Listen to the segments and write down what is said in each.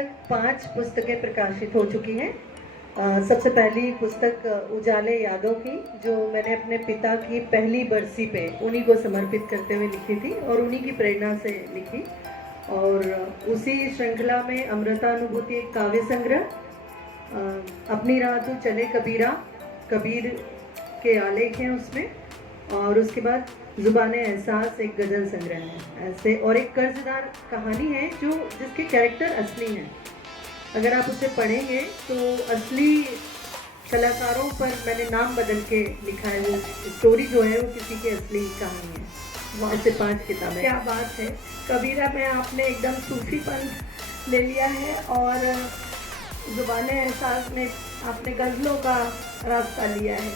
तक 5 पुस्तकें प्रकाशित हो चुकी हैं। सबसे पहली पुस्तक उजाले यादों की, जो मैंने अपने पिता की पहली बरसी पे उन्हीं को समर्पित करते हुए लिखी थी और उन्हीं की प्रेरणा से लिखी। और उसी श्रृंखला में अमृतानुभूति एक काव्य संग्रह, अपनी राह तो चले कबीरा, कबीर के आलेख हैं उसमें, और उसके बाद जुबाने एहसास एक गजल संग्रह है ऐसे, और एक कर्जदार कहानी है जो जिसके कैरेक्टर असली हैं। अगर आप उसे पढ़ेंगे तो असली कलाकारों पर मैंने नाम बदल के लिखा है, वो स्टोरी जो है वो किसी की असली कहानी है। ऐसे 5 किताबें। क्या बात है। कबीरा में आपने एकदम सूफीपन ले लिया है और जुबाने एहसास में आपने गज़लों का रास्ता लिया है।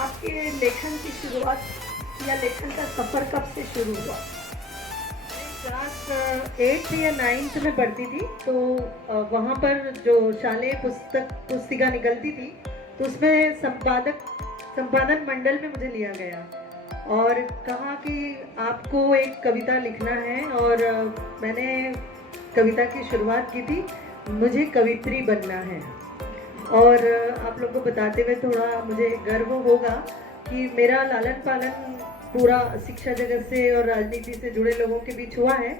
आपके लेखन की शुरुआत या लेखन का सफ़र कब से शुरू हुआ? क्लास 8 या 9 में पढ़ती थी, तो वहाँ पर जो शालेय पुस्तिका निकलती थी तो उसमें संपादन मंडल में मुझे लिया गया और कहा कि आपको एक कविता लिखना है, और मैंने कविता की शुरुआत की थी, मुझे कवित्री बनना है। और आप लोगों को बताते हुए थोड़ा मुझे गर्व होगा कि मेरा लालन पालन पूरा शिक्षा जगत से और राजनीति से जुड़े लोगों के बीच हुआ है।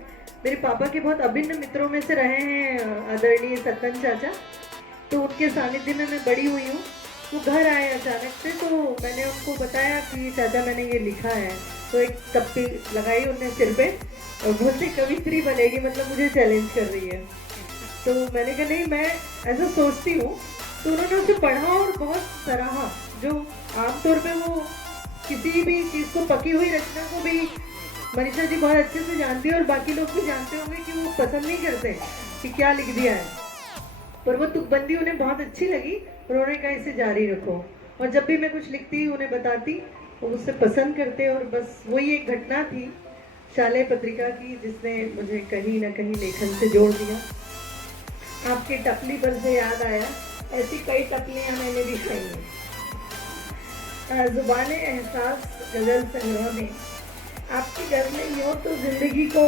मेरे पापा के बहुत अभिन्न मित्रों में से रहे हैं आदरणीय सत्तन चाचा, तो उनके सानिध्य में मैं बड़ी हुई हूँ। वो घर आए अचानक से, तो मैंने उनको बताया कि चाचा मैंने ये लिखा है, तो एक टप्पी लगाई उन्होंने सिर पे और बोलते कवित्री बनेगी, मतलब मुझे चैलेंज कर रही है। तो मैंने कहा नहीं, मैं ऐसा सोचती हूँ। तो उन्होंने उसे पढ़ा और बहुत सराहा। जो आमतौर पे वो किसी भी चीज़ को, पकी हुई रचना को भी मनीषा जी बहुत अच्छे से जानती है और बाकी लोग भी जानते होंगे कि वो पसंद नहीं करते कि क्या लिख दिया है, पर वो तुकबंदी उन्हें बहुत अच्छी लगी। उन्होंने कहा इसे जारी रखो, और जब भी मैं कुछ लिखती उन्हें बताती, वो उससे पसंद करते। और बस वही एक घटना थी शालेय पत्रिका की जिसने मुझे कहीं ना कहीं लेखन से जोड़ दिया। आपकी टपली पर से याद आया, ऐसी कई टपलियाँ मैंने भी खाई हैं। जुबाने एहसास गज़ल संग्रह में आपकी गज़लें यूँ तो ज़िंदगी को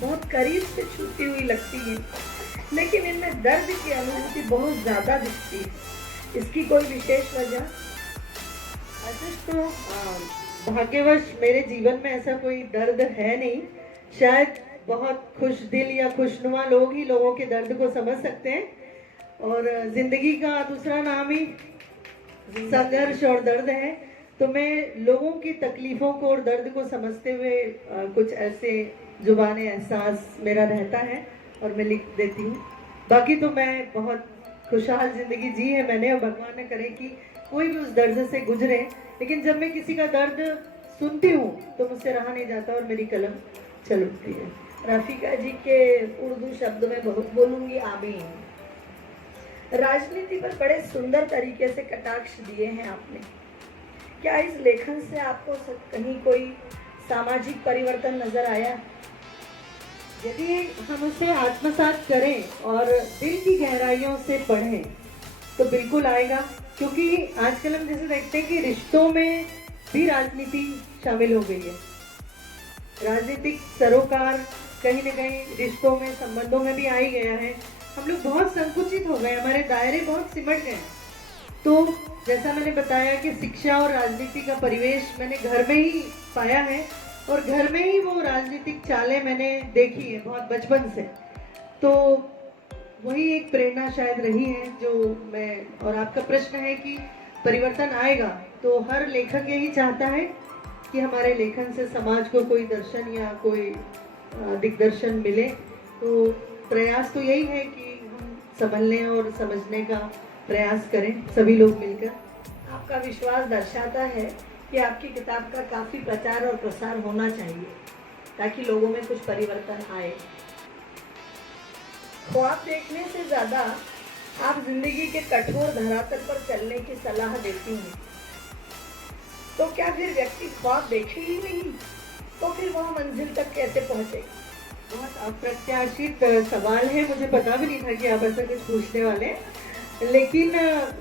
बहुत करीब से छूती हुई लगती हैं, लेकिन इनमें दर्द की अनुभूति बहुत ज़्यादा दिखती है। इसकी कोई विशेष वजह? तो भाग्यवश मेरे जीवन में ऐसा कोई दर्द है नहीं। शायद बहुत खुश दिल या खुशनुमा लोग ही लोगों के दर्द को समझ सकते हैं, और जिंदगी का दूसरा नाम ही संघर्ष और दर्द है। तो मैं लोगों की तकलीफों को और दर्द को समझते हुए कुछ ऐसे जुबाने एहसास मेरा रहता है और मैं लिख देती हूँ। बाकी तो मैं बहुत खुशहाल जिंदगी जी है मैंने, और भगवान ने करे कि कोई भी उस दर्द से गुजरे। लेकिन जब मैं किसी का दर्द सुनती हूँ तो मुझसे रहा नहीं जाता और मेरी कलम चल उठती है। रफीका जी के उर्दू शब्द में बहुत बोलूँगी आमीन। राजनीति पर बड़े सुंदर तरीके से कटाक्ष दिए हैं आपने। क्या इस लेखन से आपको कहीं कोई सामाजिक परिवर्तन नजर आया? यदि हम उसे आत्मसात करें और दिल की गहराइयों से पढ़ें तो बिल्कुल आएगा, क्योंकि आजकल हम जैसे देखते हैं कि रिश्तों में भी राजनीति शामिल हो गई है। राजनीतिक सरोकार कहीं न कहीं रिश्तों में, संबंधों में भी आ ही गया है। हम लोग बहुत संकुचित हो गए, हमारे दायरे बहुत सिमट गए। तो जैसा मैंने बताया कि शिक्षा और राजनीति का परिवेश मैंने घर में ही पाया है, और घर में ही वो राजनीतिक चालें मैंने देखी है बहुत बचपन से। तो वही एक प्रेरणा शायद रही है जो मैं, और आपका प्रश्न है कि परिवर्तन आएगा, तो हर लेखक यही चाहता है कि हमारे लेखन से समाज को कोई दर्शन या कोई दिग्दर्शन मिले। तो प्रयास तो यही है कि हम संभलने और समझने का प्रयास करें सभी लोग मिलकर। आपका विश्वास दर्शाता है कि आपकी किताब का काफ़ी प्रचार और प्रसार होना चाहिए ताकि लोगों में कुछ परिवर्तन आए। ख्वाब देखने से ज़्यादा आप जिंदगी के कठोर धरातल पर चलने की सलाह देती हैं। तो क्या फिर व्यक्ति ख्वाब देखे ही नहीं, तो फिर वह मंजिल तक कैसे पहुँचेगा? बहुत अप्रत्याशित सवाल है, मुझे पता भी नहीं था कि आप ऐसा कुछ पूछने वाले हैं। लेकिन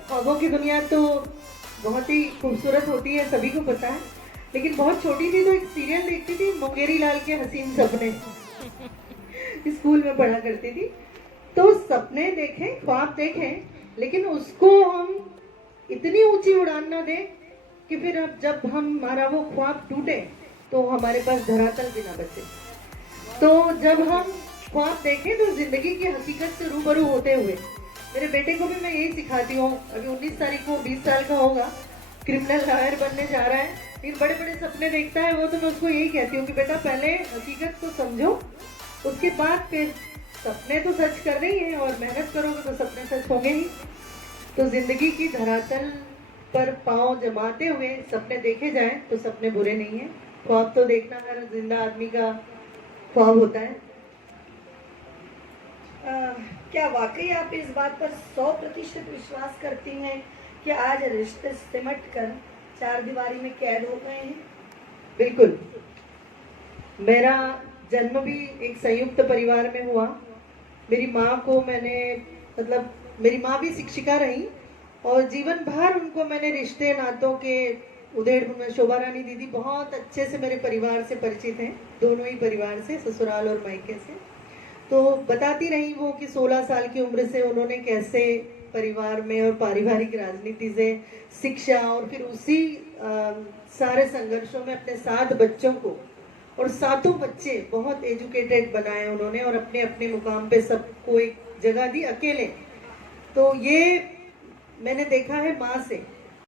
ख्वाबों की दुनिया तो बहुत ही खूबसूरत होती है, सभी को पता है। लेकिन बहुत छोटी थी तो एक सीरियल देखती थी, मुंगेरी लाल के हसीन सपने, स्कूल में पढ़ा करती थी। तो सपने देखें, ख्वाब देखें, लेकिन उसको हम इतनी ऊंची उड़ान ना दें कि फिर अब जब हमारा वो ख्वाब टूटे तो हमारे पास धरातल भी ना बचे। तो जब हम ख्वाब देखें तो जिंदगी की हकीकत से रूबरू होते हुए, मेरे बेटे को भी मैं यही सिखाती हूँ। अभी 19 तारीख को 20 साल का होगा, क्रिमिनल लॉयर बनने जा रहा है, लेकिन बड़े बड़े सपने देखता है वो। तो मैं उसको यही कहती हूँ कि बेटा पहले हकीकत को समझो, उसके बाद फिर सपने तो सच कर रही है और मेहनत करोगे तो सपने सच होंगे ही। तो जिंदगी की धरातल पर पांव जमाते हुए सपने देखे जाएं तो सपने बुरे नहीं हैं। ख्वाब तो देखना हर जिंदा आदमी का ख्वाब होता है। क्या वाकई आप इस बात पर 100% विश्वास करती हैं कि आज रिश्ते सिमट कर चार दीवारी में कैद हो गए हैं? बिल्कुल। मेरा जन्म भी एक संयुक्त परिवार में हुआ। मेरी माँ को मैंने, मतलब मेरी माँ भी शिक्षिका रही और जीवन भर उनको मैंने रिश्ते नातों के उधेड़ में, शोभा रानी दीदी बहुत अच्छे से मेरे परिवार से परिचित हैं, दोनों ही परिवार से, ससुराल और मायके से। तो बताती रही वो कि 16 साल की उम्र से उन्होंने कैसे परिवार में और पारिवारिक राजनीति से शिक्षा और फिर उसी सारे संघर्षों में अपने 7 बच्चों को, और 7 बच्चे बहुत एजुकेटेड बनाए उन्होंने और अपने अपने मुकाम पे सबको एक जगह दी अकेले। तो ये मैंने देखा है माँ से।